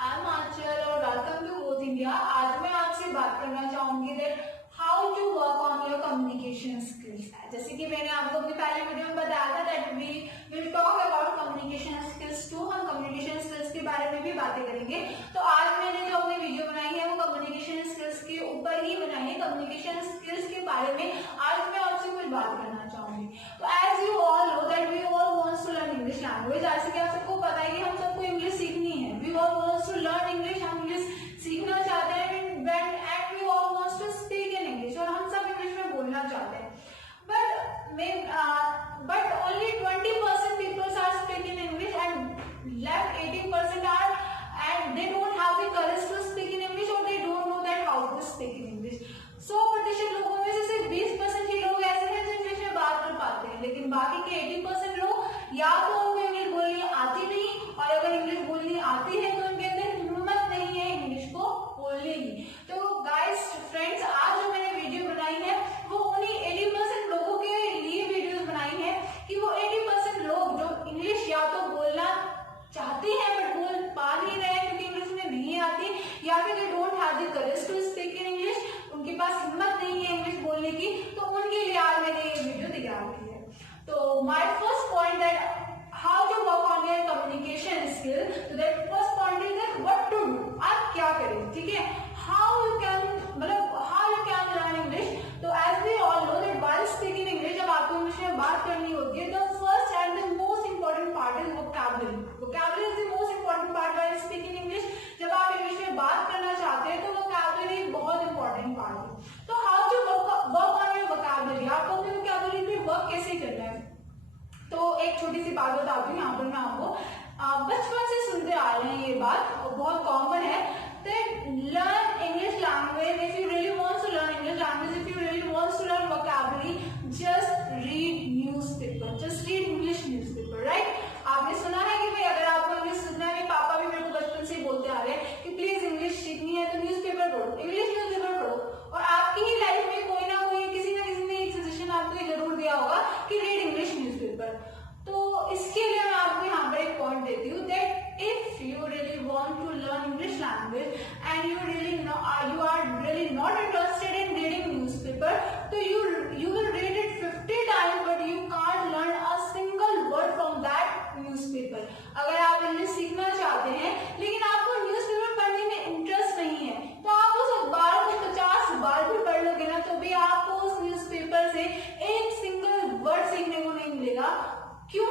I am आंचल और welcome to growth India. आज मैं आपसे बात करना चाहूंगी that how to work on your communication skills. जैसे कि मैंने आपको अपनी पहले वीडियो में बताया था that we will talk about communication skills too. हम कम्युनिकेशन स्किल्स के बारे में भी बातें करेंगे। तो आज मैंने जो अपनी वीडियो बनाई है वो कम्युनिकेशन स्किल्स के ऊपर ही बनाई है। कम्युनिकेशन स्किल्स के बारे में आज मैं आपसे कुछ बात करना चाहूंगी। तो as you all know that we all wants to learn English language. जैसे कि आप सबको पता है कि हम सबको इंग्लिश सीखनी है। We all wants to learn English. हम इंग्लिश सीखना चाहते हैं and we all wants to speak in English, और हम सब इंग्लिश में बोलना चाहते हैं। But only 20% people are speaking English and left 80% are and they don't have the courage to speak in English, or they don't know that how to speak in English. 100% लोगों में से सिर्फ 20% ही लोग ऐसे हैं जो इंग्लिश में बात कर पाते हैं, लेकिन बाकी के 80% लोग या तो उनको इंग्लिश बोलनी आती नहीं, और अगर इंग्लिश बोलनी आती है तो उनके अंदर हिम्मत नहीं है इंग्लिश को बोलने की। तो गाइस फ्रेंड्स, आज जो मैंने वीडियो बनाई है वो उन्हीं 80% लोगों के लिए वीडियोस बनाई है कि वो 80% लोग जो इंग्लिश या तो बोलना चाहते हैं बट बोल पा नहीं रहे हैं क्योंकि इंग्लिश में नहीं आती, या फिर they don't have the courage to speak in English, उनके पास हिम्मत नहीं है इंग्लिश बोलने की। तो उनके लिए आज मैंने ये वीडियो तैयार की है। तो my first point that how to work on your communication skill. तो that first point is that what to do. आप क्या करें, ठीक है। How you can learn English. तो as we all know that while speaking English, जब आपको English में बात करनी होती है, the first and the most important part is vocabulary. Vocabulary is the most important part while speaking English. जब आप इंग्लिश में बात करना चाहते हैं तो वोकैबुलरी बहुत इंपॉर्टेंट पार्ट है। तो how to work on your vocabulary. आपको अपनी वोकैबुलरी पे वर्क कैसे करना है। तो एक छोटी सी बात बताती हूँ यहाँ पर मैं आपको। बचपन से सुनते आ रहे हैं ये बात, बहुत कॉमन है that learn English language. If you really want to learn English language, if you really want to learn vocabulary, just read newspaper. Just read English newspaper, right? आपने सुना है कि भाई अगर आपको इंग्लिश सीखना है, पापा भी मेरे को बचपन से बोलते आ रहे हैं कि प्लीज इंग्लिश सीखनी है तो न्यूज़पेपर पढ़ो, इंग्लिश न्यूज़पेपर पढ़ो। और आपकी ही लाइफ में कोई ना कोई किसी ने एक सजेशन आपको जरूर दिया होगा कि रीड इंग्लिश न्यूज़पेपर। तो इसके लिए मैं आपको यहाँ पर एक पॉइंट देती हूँ that if you really want to learn English language and you are really not interested in reading newspaper, so you will read it 50 times but you can't learn a single word from that newspaper. अगर आप English सीखना चाहते हैं लेकिन आपको newspaper पढ़ने में interest नहीं है, तो आप उस अखबार को 50 बार भी पढ़ लोगे ना तो भी आपको उस न्यूज़पेपर से एक सिंगल वर्ड सीखने को नहीं मिलेगा। क्यों?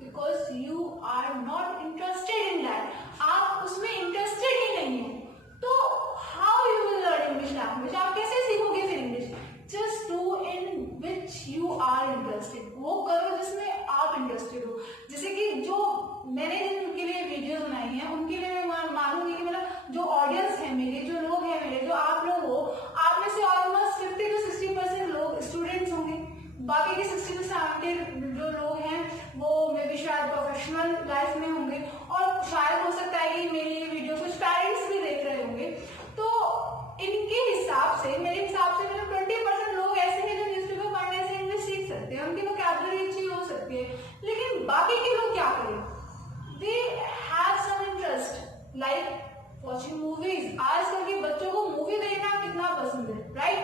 Because you are not interested in that. आप उसमें इंटरेस्टेड ही नहीं हो। तो how you will learn English language? आप कैसे सीखोगे फिर English? Just do in which you are interested. वो करो जिसमें आप इंटरेस्टेड हो। जैसे कि जो मैंने जिनके लिए वीडियो बनाई है उनके लिए मैं मानूंगी कि मतलब जो ऑडियंस है मेरे, जो लोग हैं मेरे, जो आप लोग हो, आप में से ऑलमोस्ट 50 to 60% लोग स्टूडेंट्स होंगे। बाकी के 60 to 70 जो लोग हैं वो मे भी शायद प्रोफेशनल लाइफ में होंगे, और शायद हो सकता है कि मेरी ये वीडियो कुछ पेरेंट्स भी देख रहे होंगे। तो इनके हिसाब से, मेरे हिसाब से मतलब 20% लोग ऐसे हैं जो न्यूज़पेपर पढ़ने से इंग्लिश सीख सकते हैं, उनकी वोकैबुलरी अच्छी हो सकती है। लेकिन बाकी के लोग क्या करें? They have some interest like watching movies. आजकल के बच्चों को मूवी देखना कितना पसंद है, राइट?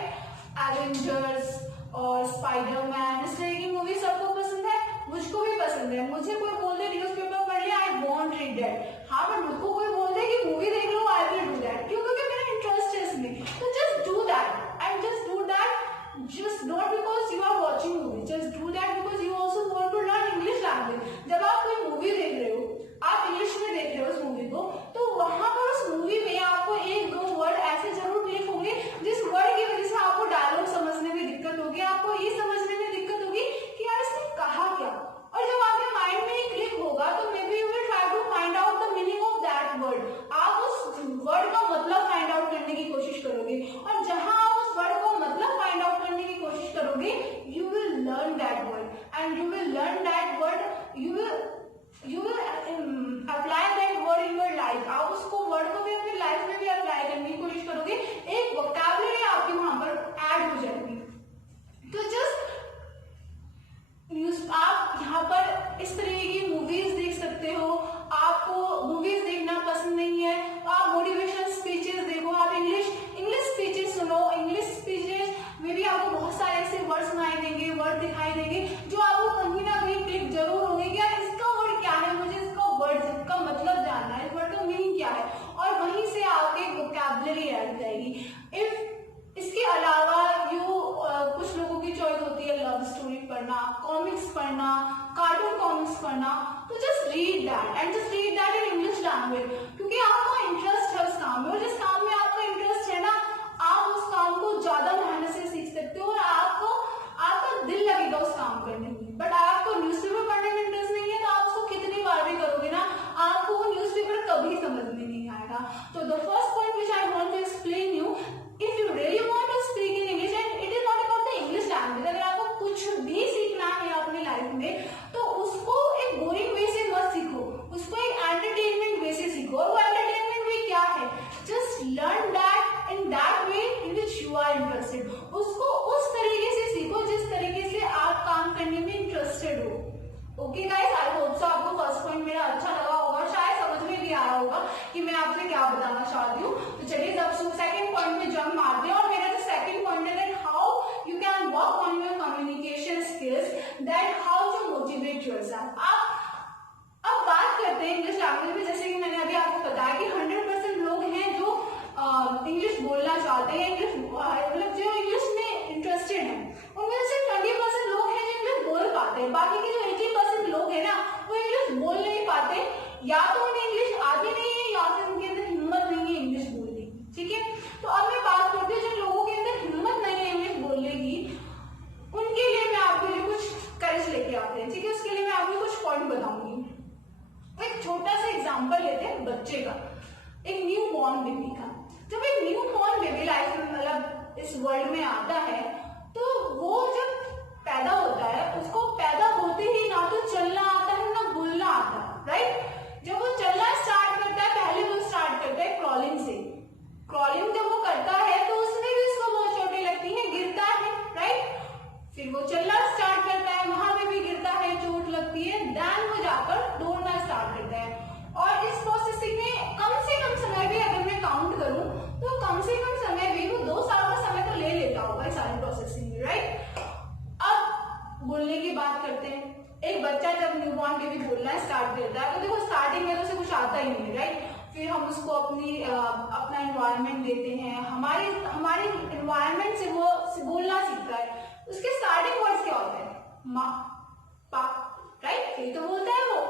एवेंजर्स और स्पाइडरमैन, इस तरह की मूवी सबको पसंद है, मुझको भी पसंद है। मुझे कोई बोल दे न्यूज़पेपर पढ़ लिया, आई वॉन्ट रीड दैट। हाँ, बट मुझको कोई बोल दे कि मूवी देख लो, आई विल डू दैट। क्यों? क्योंकि मेरा इंटरेस्ट है इसमें। तो just do that and just do that, just not because you are watching movie, just do that because you also want to learn English language. जब आप कोई मूवी देख रहे हो, आप इंग्लिश में देख रहे हो उस मूवी को, तो वहां पर उस मूवी में आपको एक दो वर्ड ऐसे जरूर क्लिक होंगे जिस वर्ड की वजह से आपको डायलॉग समझने में दिक्कत होगी, आपको ये समझने में दिक्कत होगी कि यार इसने कहा क्या। और जब आपके माइंड में क्लिक होगा तो maybe you will try to find out the meaning of that word. आप उस वर्ड का मतलब फाइंड आउट करने की कोशिश करोगे, और जहां आप उस वर्ड का मतलब फाइंड आउट करने की कोशिश करोगे, you will learn that word and you will learn that word, you will apply that word in your life. आप उसको वर्ड को भी अपनी लाइफ में भी अप्लाई करने की कोशिश करोगे, एक वोकैबुलरी आपकी वहां पर ऐड हो जाएगी। तो जस्ट आप यहाँ पर इस तरह की मूवीज देख सकते हो। आपको मूवीज देखना पसंद नहीं है तो the first point which I want to explain you, if you really want to speak in English and it is not about the English language, अगर आपको कुछ भी सीखना है अपनी लाइफ में तो उसको एक बोरिंग वे से मत सीखो, उसको एक एंटरटेनमेंट वे से सीखो। और वो एंटरटेनमेंट वे क्या है, just learn that in that way in which you are interested, उसको उस तरीके से सीखो जिस तरीके से आप काम करने में इंटरेस्टेड हो। ओके गाइस, आई होप सो आपको फर्स्ट पॉइंट मेरा अच्छा लगा होगा, शायद समझ में भी आ रहा होगा कि मैं आपसे क्या बताना चाहती हूँ। तो चलिए जब सेकंड पॉइंट में जंप मारते हैं, और मेरा जो सेकंड पॉइंट है that how you can work on your communication skills, that how to motivate yourself. आप अब बात करते हैं इंग्लिश लैंग्वेज में, जैसे कि मैंने अभी आपको बताया कि 100% लोग हैं जो इंग्लिश बोलना चाहते हैं, इंग्लिश मतलब जो इंग्लिश में इंटरेस्टेड हैं, उनमें से 20% लोग हैं जो इंग्लिश बोल पाते हैं, बाकी के जो 80% लोग हैं ना वो इंग्लिश बोल नहीं पाते, या तो उन्हें इंग्लिश आती नहीं है या फिर उनके अंदर हिम्मत नहीं है इंग्लिश बोलने की। ठीक है, तो अब मैं बात करती हूँ जिन लोगों के अंदर हिम्मत नहीं है इंग्लिश बोलने की, उनके लिए मैं आपके लिए कुछ करेज लेके आते हैं। ठीक है, उसके लिए मैं आपको कुछ पॉइंट बताऊंगी। एक छोटा सा एग्जांपल लेते हैं बच्चे का, एक न्यू बॉर्न बेबी का। जब एक न्यू बॉर्न बेबी लाइफ में मतलब इस वर्ल्ड में आता है, तो वो जब पैदा होता है उसको पैदा होते ही ना तो चलना आता है ना बोलना आता है, राइट। जब वो चलना स्टार्ट करता है, पहले वो स्टार्ट करता है क्रॉलिंग से। क्रॉलिंग जब वो करता है तो उसमें भी उसको बहुत चोटें लगती है, गिरता है, राइट। फिर वो चलना स्टार्ट करता है, वहां पे भी गिरता है, चोट लगती है, देन वो जाकर दौड़ना स्टार्ट करता है। और इस प्रोसेसिंग में कम से कम समय भी अगर मैं काउंट करूं तो कम से कम समय भी वो 2 साल का समय तो ले लेता होगा इस सारी प्रोसेसिंग में, राइट। अब बोलने की बात करते हैं। एक बच्चा जब न्यूबॉर्न बेबी बोलना स्टार्ट करता है तो देखो स्टार्टिंग में तो उसे कुछ आता ही नहीं है, राइट। फिर हम उसको अपना एनवायरनमेंट देते हैं, हमारे एनवायरनमेंट से वो बोलना सीखता है। उसके स्टार्टिंग वर्ड्स क्या होते हैं, माँ, पाप, राइट, ये तो बोलता है वो।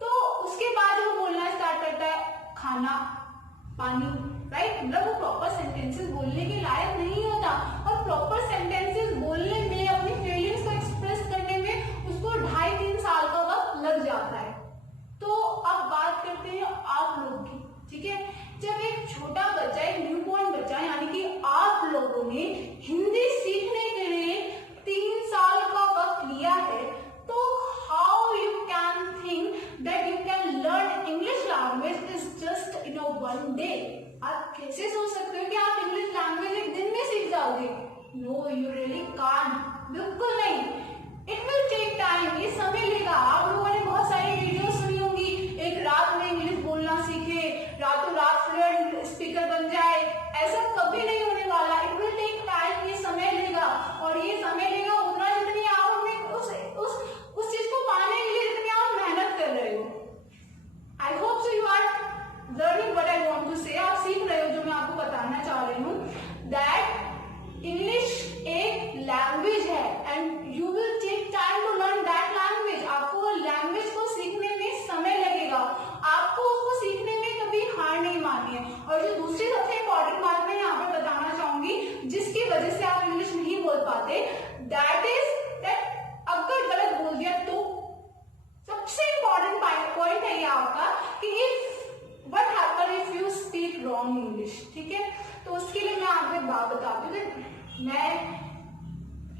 तो उसके बाद वो बोलना स्टार्ट करता है खाना, पानी, राइट। मतलब वो प्रॉपर सेंटेंसेस बोलने के लायक नहीं होता, और प्रॉपर सेंटेंसेस बोलने में, अपनी फीलिंग्स को एक्सप्रेस करने में उसको 2.5-3 साल का वक्त लग जाता है। तो अब बात करते हैं आप लोग की। ठीक है, जब एक छोटा बच्चा, एक न्यूबॉर्न बच्चा, यानी कि आप लोगों ने हिंदी सीखने के लिए 3 साल का वक्त लिया है, तो how you can think that you can learn English language is just in a 1 day. आप कैसे सोच सकते हो कि आप इंग्लिश लैंग्वेज एक दिन में सीख जाओगे? नो, यू रियली कांट, बिल्कुल नहीं। इट विल टेक टाइम, ये समय लेगा। आप लोगों ने बहुत सारी वीडियो सुनी होंगी, एक रात में इंग्लिश बोलना सीखे, रातों रात फ्लुएंट स्पीकर बन जाए, ऐसा कभी नहीं होने वाला। इट विल टेक टाइम, ये समय लेगा, और ये समय लेगा उतना जितनी आप उस चीज को पाने के लिए जितनी आप मेहनत कर रहे हो। I hope so you are learning what I want to say. आप सीख रहे हो जो मैं आपको बताना चाह रही हूँ, दैट इंग्लिश एक लैंग्वेज है and you will take time to learn that language. आपको लैंग्वेज को सीखने में समय लगेगा, आपको उसको सीखने में कभी हार नहीं माननी है। और जो दूसरी सबसे इंपॉर्टेंट बात मैं यहाँ पे बताना चाहूंगी, जिसकी वजह से आप इंग्लिश नहीं बोल पाते, दैट इज दैट अगर गलत बोल दिया तो सबसे इंपॉर्टेंट पॉइंट है ये आपका कि if what happen if you speak wrong English. ठीक है, तो उसके लिए मैं आपको एक बात बताती हूँ। मैं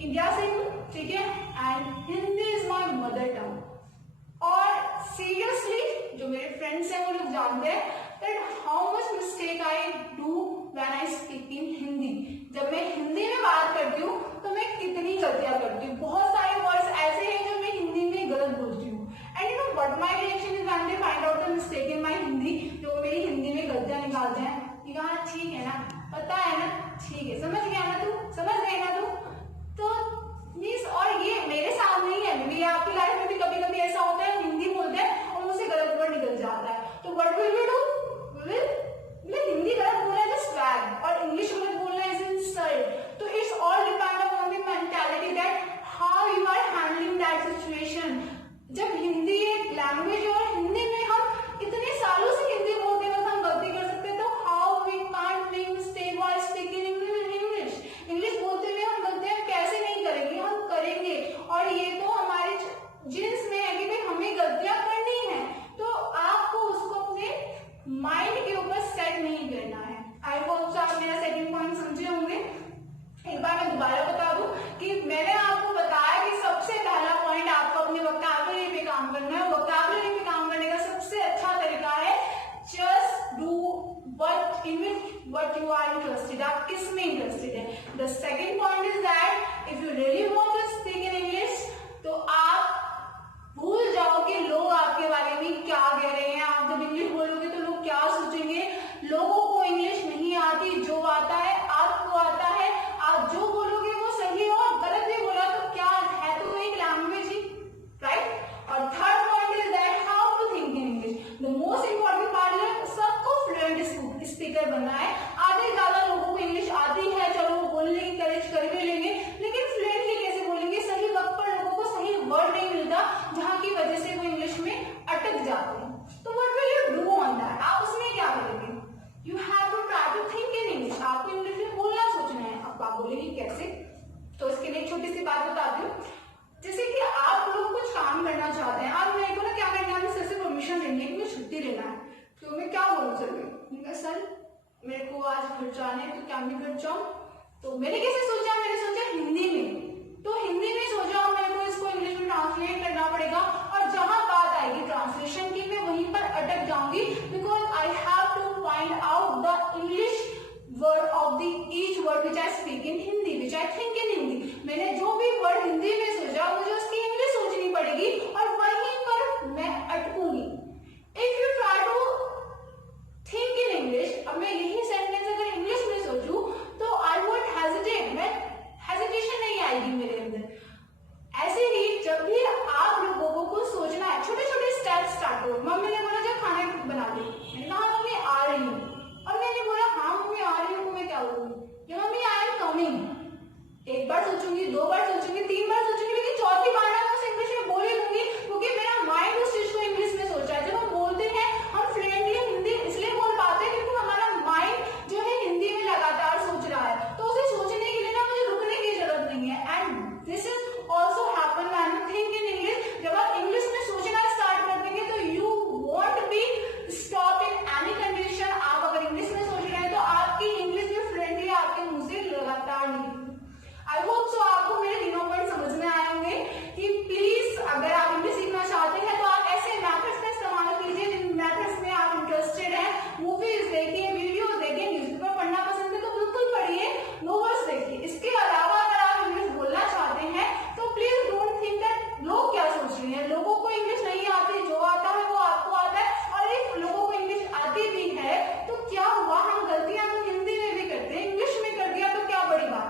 इंडिया से हूँ, ठीक है, and Hindi is my mother tongue. और सीरियसली जो मेरे फ्रेंड्स हैं वो लोग जानते हैं that how much mistake I do when I speak in Hindi. जब मैं हिंदी में बात करती हूँ तो मैं कितनी गलतियां करती हूँ। बहुत सारे वर्ड्स ऐसे हैं जो मैं हिंदी में गलत बोलती हूँ, and you know what my reaction is when they find out the mistake in my Hindi. जो मेरी हिंदी में गलतियां निकालते हैं, ये कहा ठीक है ना, पता है ना, ठीक है, समझ गया ना तू, समझ गए ना तू। तो मीन्स, और ये मेरे साथ नहीं है, मेरी आपकी लाइफ में भी कभी कभी ऐसा होता है, हिंदी बोलते हैं और मुझसे गलत वर्ड निकल जाता है। तो what will we do, Hindi गलत बोलना है जस्ट वैग, और इंग्लिश गलत बोलना है इज इंसल्ट। तो it's all depend upon the mentality that how you are handling that situation. जब हिंदी एक लैंग्वेज और हिंदी में हम इतने सालों से हिंदी बोलते हैं, हम गलती कर सकते हैं, तो how we can't make mistake while speaking English. English बोलते सेट नहीं करना है। आई होप आप मेरा सेकंड पॉइंट समझे होंगे। एक बार मैं दोबारा बता दूं कि मैंने आपको बताया कि सबसे पहला पॉइंट आपको अपने वोकैबुलरी पे काम करना है। वोकैबुलरी पे काम करने का सबसे अच्छा तरीका है just do what you are interested, आप किस में इंटरेस्टेड है। The second point is that if you really want to speak in English तो आप भूल जाओ कि लोग आपके बारे में क्या कह रहे हैं। आप जब इंग्लिश बोलोगे तो लोग क्या सोचेंगे। लोगों को इंग्लिश नहीं आती, जो आता है आपको आता है। आप जो बोलोगे वो सही हो, गलत भी बोला तो क्या है, तो एक लैंग्वेज ही, राइट। और third point is that how to think in English. The most important part है सबको फ्लुएंट स्पीकर बनना है। आधे ज्यादा लोगों को इंग्लिश आती है, चलो वो बोलने की करेज कर भी लेंगे, लेकिन फ्लुएंटली कैसे बोलेंगे। सही वक्त पर लोगों को सही वर्ड नहीं मिलता, जहां की वजह से वो इंग्लिश में अटक जाते हैं। तो what will you do on that, आप उसमें क्या करेंगे। You have to try to think in English. आपको इंग्लिश में बोलना सोचना है। अब आप बोलेंगे कैसे, तो इसके लिए एक छोटी सी बात बताती हूँ। जैसे कि आप लोग कुछ काम करना चाहते हैं, आप मेरे को ना क्या करना है, सर से परमिशन लेनी है कि मुझे छुट्टी लेना है। तो मैं क्या बोलूँ सर को, सर मेरे को आज घर जाना है, तो क्या मैं घर जाऊँ। तो मैंने कैसे सोचा, मैंने सोचा हिंदी में। तो हिंदी में सोचा मेरे को इसको इंग्लिश में ट्रांसलेट करना पड़ेगा, और जहां बात आएगी ट्रांसलेशन की मैं वहीं पर अटक जाऊंगी, because I have to find out the English word of the each word which I speak in Hindi, which I think in Hindi. मैंने जो भी वर्ड हिंदी में सोचा मुझे उसकी इंग्लिश सोचनी पड़ेगी, और वहीं पर मैं अटकूंगी। If you try to think in English, अब मैं यही सेंटेंस अगर इंग्लिश में सोचूं तो आई वुड हेजिटेट, मैं हेजिटेशन नहीं आएगी मेरे अंदर। ऐसे ही जब भी आप लोगों को सोचना है, छोटे छोटे स्टेप्स स्टार्ट करो। मम्मी ने बोला जब खाना बना दो, मैंने कहा मम्मी आ रही हूँ, और मैंने बोला हाँ मम्मी आ रही हूँ, तो मैं क्या बोलूंगी, मम्मी आई एम कमिंग। एक बार सोचूंगी, दो बार सोचूंगी, तीन बार सोचूंगी, लेकिन चौथी बार ना मैं इंग्लिश में बोल ही दूंगी, क्योंकि मेरा माइंड उस चीज को इंग्लिश में सोच रहा है। जब हम बोलते हैं हम फ्लुएंटली हिंदी इसलिए बोल पाते हैं क्योंकि हमारा माइंड जो है हिंदी में लगातार सोच रहा है। तो उसे सोचने के लिए ना मुझे रुकने की जरूरत नहीं है। And this is also happen when you think in English. जब आप इंग्लिश में सोचना स्टार्ट कर देंगे तो you want be stop in any condition. आप अगर इंग्लिश में सोच रहे हैं तो आपकी इंग्लिश में फ्लुएंटली आपके मुंह से लगातार निकलेगी। आई होप सो आपको मेरे तीनों पॉइंट समझ में आए होंगे कि प्लीज अगर आप इंग्लिश सीखना चाहते हैं तो आप ऐसे मेथड्स का इस्तेमाल कीजिए जिन मेथड्स में आप इंटरेस्टेड हैं। मूवीज देखिए, वीडियोस देखिए, न्यूज़पेपर पढ़ना पसंद है तो बिल्कुल पढ़िए, नोवेल्स देखिए। इसके अलावा अगर आप इंग्लिश बोलना चाहते हैं तो प्लीज डोंट थिंक दैट लोग क्या सोच रहे हैं। लोगों को इंग्लिश नहीं आती, जो आता है वो आपको आता है। और इफ लोगों को इंग्लिश आती भी है तो क्या हुआ, हम गलतियां तो हिंदी में भी करते हैं, इंग्लिश में कर दिया तो क्या बड़ी बात।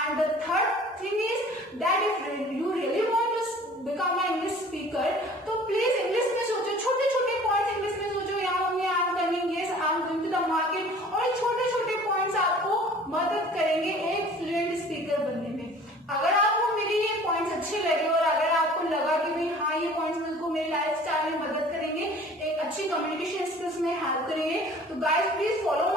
And the third thing is that if you really want to become an English speaker, तो please English में सोचो, छोटे छोटे पॉइंट्स इंग्लिश में सोचो। यहाँ mummy I am coming, yes I am going to the market, और ये छोटे छोटे पॉइंट्स आपको मदद करेंगे एक फ्लुएंट स्पीकर बनने में। अगर आपको मेरे ये पॉइंट्स अच्छे लगे और अगर आपको लगा कि भाई हाँ ये पॉइंट्स मुझको मेरी लाइफ स्टाइल में मदद करेंगे, एक अच्छी कम्युनिकेशन स्किल्स में हेल्प करेंगे, तो गाइस प्लीज फॉलो